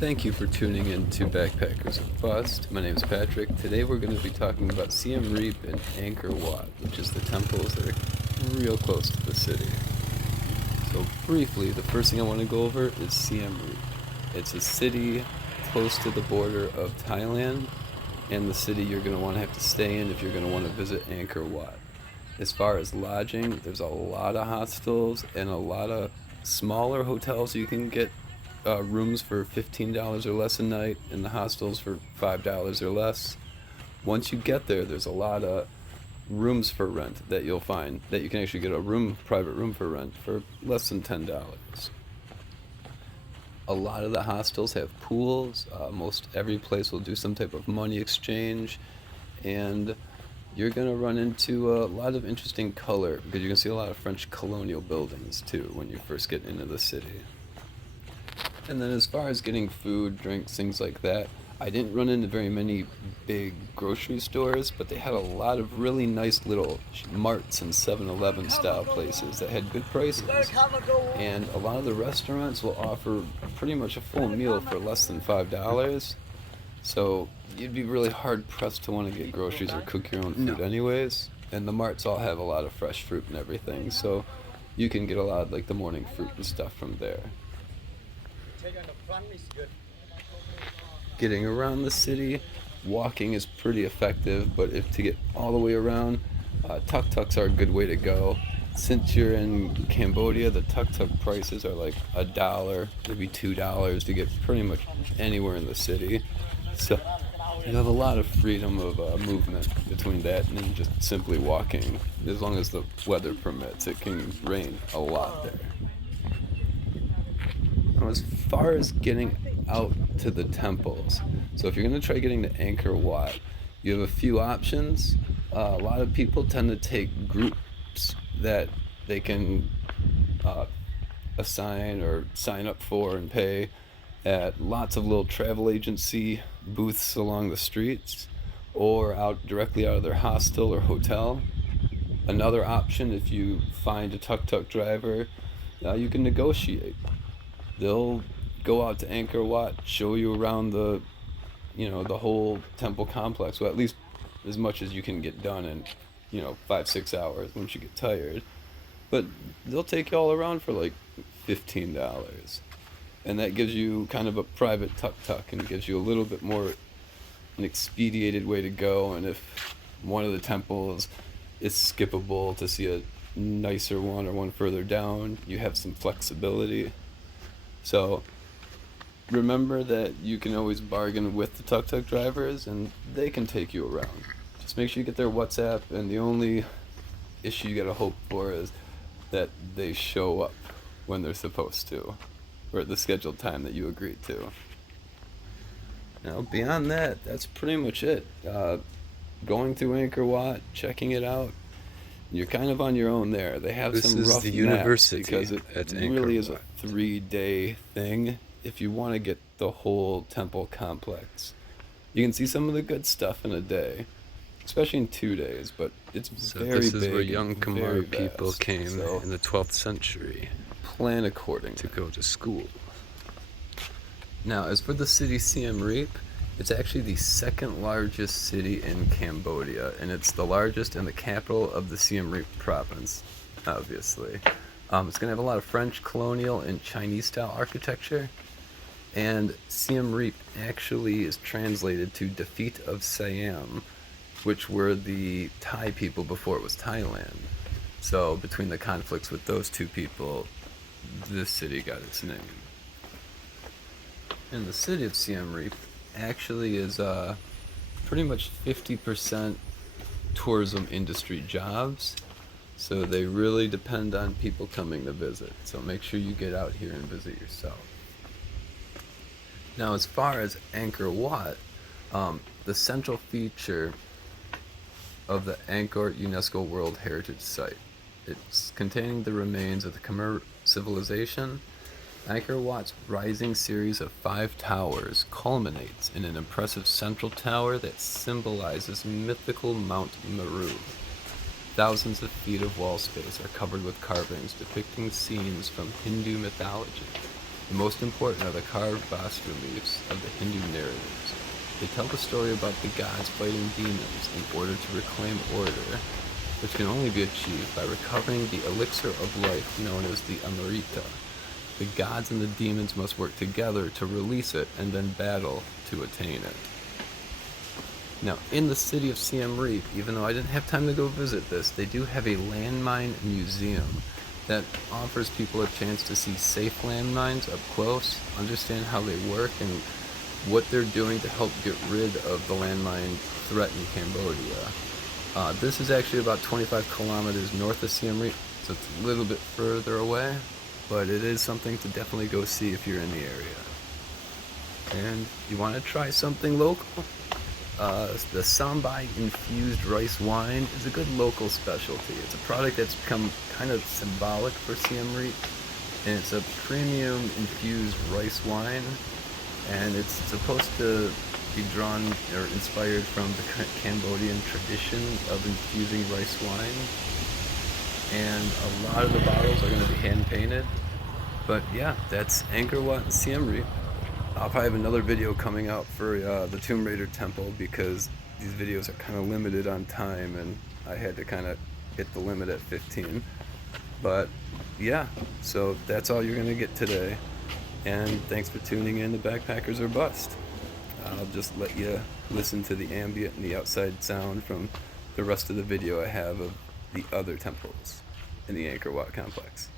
Thank you for tuning in to Backpackers of Bust. My name is Patrick. Today we're going to be talking about Siem Reap and Angkor Wat, which is the temples that are real close to the city. So briefly, the first thing I want to go over is Siem Reap. It's a city close to the border of Thailand, and the city you're going to want to have to stay in if you're going to want to visit Angkor Wat. As far as lodging, there's a lot of hostels and a lot of smaller hotels you can get rooms for $15 or less a night, and the hostels for $5 or less. Once you get there, there's a lot of rooms for rent that you'll find that you can actually get a private room for rent for less than $10. A lot of the hostels have pools. Most every place will do some type of money exchange, and you're gonna run into a lot of interesting color because you can see a lot of French colonial buildings too when you first get into the city. And then as far as getting food, drinks, things like that, I didn't run into very many big grocery stores, but they had a lot of really nice little marts and 7-Eleven style places that had good prices. And a lot of the restaurants will offer pretty much a full meal for less than $5. So you'd be really hard pressed to want to get groceries or cook your own food anyways. And the marts all have a lot of fresh fruit and everything, so you can get a lot of like the morning fruit and stuff from there. Getting around the city, walking is pretty effective, but if to get all the way around, tuk-tuks are a good way to go. Since you're in Cambodia, the tuk-tuk prices are like $1, maybe $2 to get pretty much anywhere in the city. So you have a lot of freedom of movement between that and then just simply walking. As long as the weather permits, it can rain a lot there. Now, as far as getting out to the temples, so if you're going to try getting to Angkor Wat, you have a few options. A lot of people tend to take groups that they can assign or sign up for and pay at lots of little travel agency booths along the streets or directly out of their hostel or hotel. Another option, if you find a tuk-tuk driver, you can negotiate. They'll go out to Angkor Wat, show you around the whole temple complex, well, at least as much as you can get done in, 5-6 hours once you get tired. But they'll take you all around for like $15. And that gives you kind of a private tuk-tuk and gives you a little bit more an expedited way to go. And if one of the temples is skippable to see a nicer one or one further down, you have some flexibility. So remember that you can always bargain with the tuk-tuk drivers and they can take you around. Just make sure you get their WhatsApp, and the only issue you gotta hope for is that they show up when they're supposed to, or at the scheduled time that you agreed to. Now beyond that, that's pretty much it. Going through Angkor Wat, checking it out, you're kind of on your own there. They have some rough the maps university because it at really Angkor is a Wat. 3-day thing if you want to get the whole temple complex. You can see some of the good stuff in a day, especially in 2 days, but it's So very this is big, where young very Khmer people vast. came So in the 12th century plan accordingly. to go to school. Now, as for the city Siem Reap, it's actually the second largest city in Cambodia, and it's the largest and the capital of the Siem Reap province, obviously. It's going to have a lot of French colonial and Chinese-style architecture, and Siem Reap actually is translated to defeat of Siam, which were the Thai people before it was Thailand. So between the conflicts with those two people, this city got its name. And the city of Siem Reap actually is pretty much 50% tourism industry jobs, so they really depend on people coming to visit. So make sure you get out here and visit yourself. Now, as far as Angkor Wat, the central feature of the Angkor UNESCO World Heritage Site, it's containing the remains of the Khmer civilization. Angkor Wat's rising series of 5 towers culminates in an impressive central tower that symbolizes mythical Mount Meru. Thousands of feet of wall space are covered with carvings depicting scenes from Hindu mythology. The most important are the Carved Bas reliefs of the Hindu narratives. They tell the story about the gods fighting demons in order to reclaim order, which can only be achieved by recovering the elixir of life known as the amrita. The gods and the demons must work together to release it and then battle to attain it. Now, in the city of Siem Reap, even though I didn't have time to go visit this, they do have a landmine museum that offers people a chance to see safe landmines up close, understand how they work, and what they're doing to help get rid of the landmine threat in Cambodia. This is actually about 25 kilometers north of Siem Reap, so it's a little bit further away, but it is something to definitely go see if you're in the area. And you want to try something local? The Sambai infused rice wine is a good local specialty. It's a product that's become kind of symbolic for Siem Reap, and it's a premium infused rice wine, and it's supposed to be drawn or inspired from the Cambodian tradition of infusing rice wine. And a lot of the bottles are going to be hand painted. But yeah, that's Angkor Wat and Siem Reap. I'll probably have another video coming out for the Tomb Raider Temple, because these videos are kind of limited on time and I had to kind of hit the limit at 15. But yeah, so that's all you're going to get today. And thanks for tuning in to Backpackers or Bust. I'll just let you listen to the ambient and the outside sound from the rest of the video I have of the other temples in the Angkor Wat complex.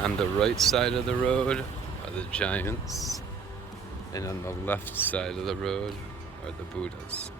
On the right side of the road are the giants, and on the left side of the road are the Buddhas.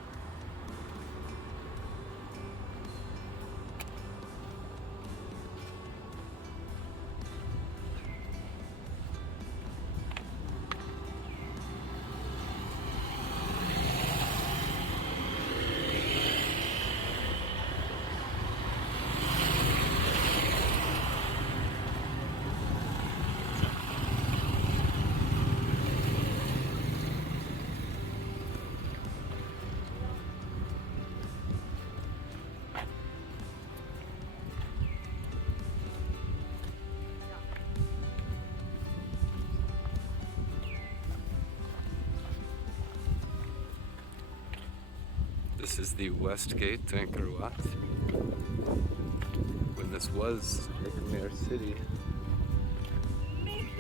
This is the west gate to Angkor Wat. When this was a Khmer city,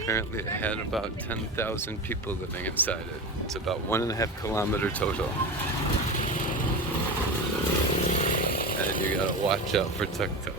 apparently it had about 10,000 people living inside it. It's about 1.5 kilometer total. And you gotta watch out for tuk-tuk.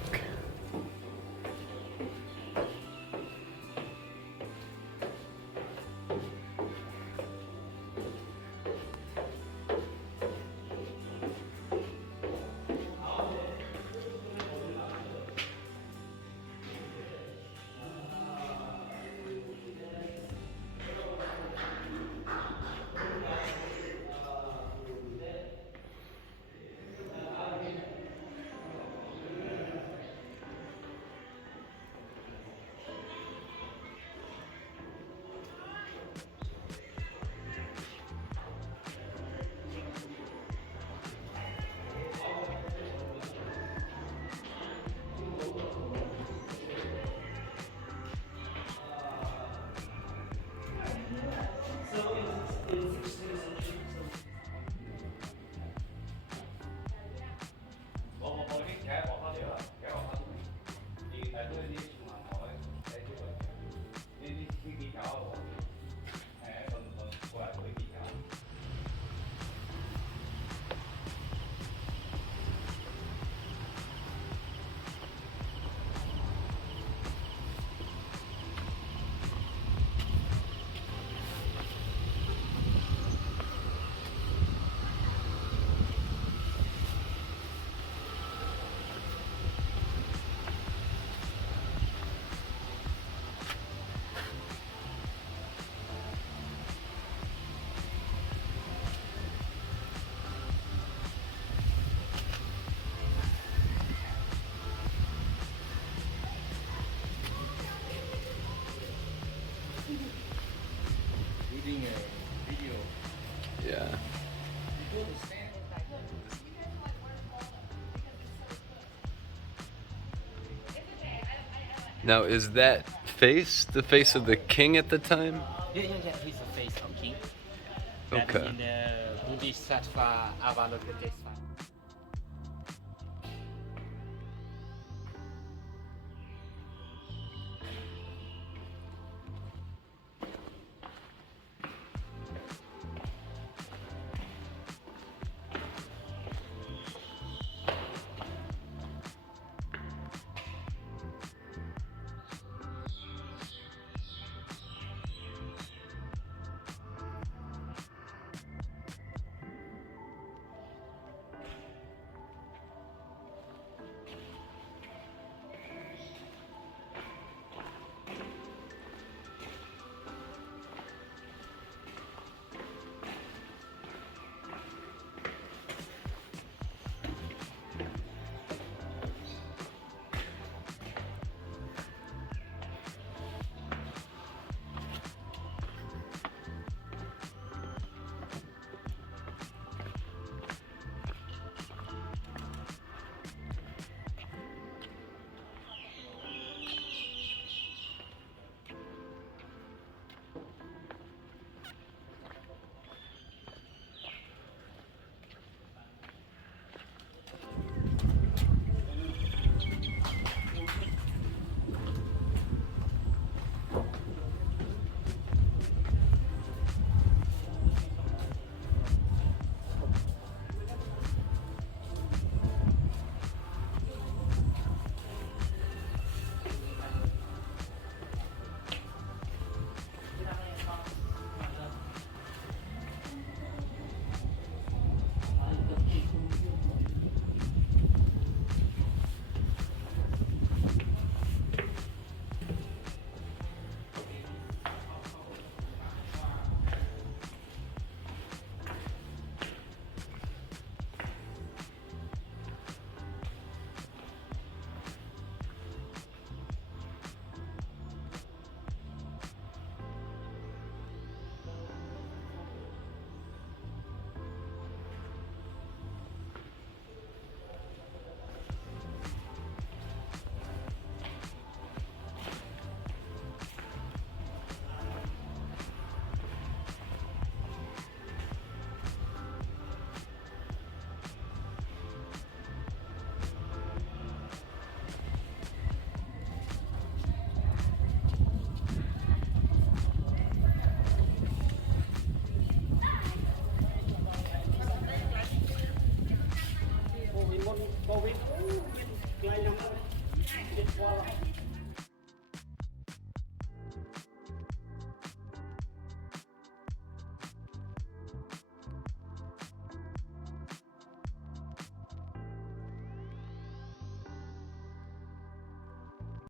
Now, is that face the face of the king at the time? Yeah. He's the face of king. That Okay. in the Buddhist Sattva, Avalokitesvara.